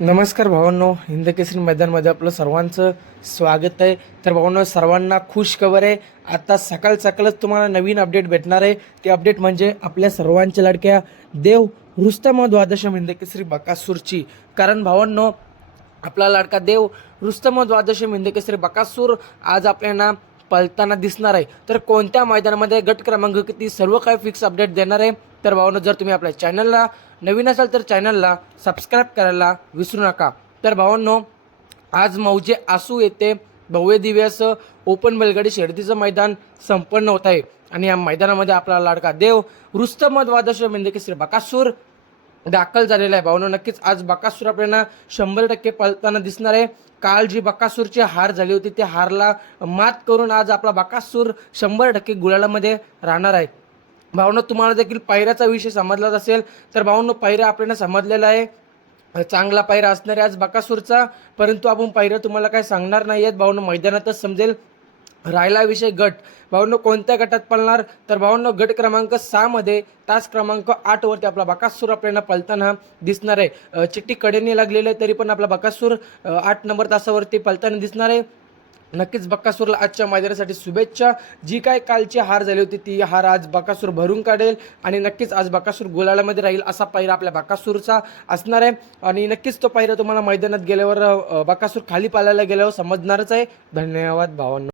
नमस्कार भावांनो, हिंदकेसरी मैदानमध्ये आपलं सर्वांचं स्वागत आहे. तर भावांनो, सर्वांना खुश खबर आहे. आता सकाळ सकाळच तुम्हाला नवीन अपडेट भेटणार आहे. ते अपडेट म्हणजे आपल्या सर्वांच्या लाडक्या देव रुस्तम द्वादशम हिंदकेसरी बकासूरची. कारण भावांनो, आपला लाडका देव रुस्तम द्वादशम हिंदकेसरी बकासूर आज आपल्याला पळताना दिसणार आहे. तर कोणत्या मैदानामध्ये, गट क्रमांक किती, सर्व काही फिक्स अपडेट देणार आहे. तर भावांनो, जर तुम्ही आपल्या चॅनलला नवीन असाल तर चॅनलला सबस्क्राईब करायला विसरू नका. तर भावांनो, आज मौजे आसू येथे भव्य दिव्य असं ओपन बैलगाडी शर्यतीचं मैदान संपन्न होत आहे. आणि या मैदानामध्ये आपला लाडका देव रुस्तम द्वादशम हिंदकेसरी बकासूर दाखल झालेला आहे. भावनो, नक्कीच आज बकासूर आपल्याला 100% पळताना दिसणार आहे. काल जी बकासूरची हार झाली होती त्या हारला मात करून आज आपला बकासूर 100% गुलालामध्ये राहणार आहे. भावनो, तुम्हाला देखील पायऱ्याचा विषय समजलाच असेल. तर भावनो, पायऱ्या आपल्याला समजलेला आहे. चांगला पायरा असणार आहे आज बकासूरचा, परंतु आपण पायऱ्या तुम्हाला काय सांगणार नाही आहेत. भावनो, मैदानातच समजेल. राहिला विषय गट. भावांनो, कोणत्या गटात पळणार, तर भावांनो गट क्रमांक 6 मध्ये तास क्रमांक 8 वरती आपला बकासूर आपल्याला पळताना दिसणार आहे. चिठ्ठी कडेने लागलेली आहे, तरी पण आपला बकासूर 8 नंबर तासावरती पळताना दिसणार आहे. नक्कीच बकासूरला आजच्या मैदानासाठी शुभेच्छा. जी काय कालची हार झाली होती ती हार आज बकासूर भरून काढेल आणि नक्कीच आज बकासूर गुलालामध्ये राहील असा पायरा आपल्या बकासूरचा असणार आहे. आणि नक्कीच तो पायरा तुम्हाला मैदानात गेल्यावर बकासूर खाली पालायला गेल्यावर समजणारच आहे. धन्यवाद भावांनो.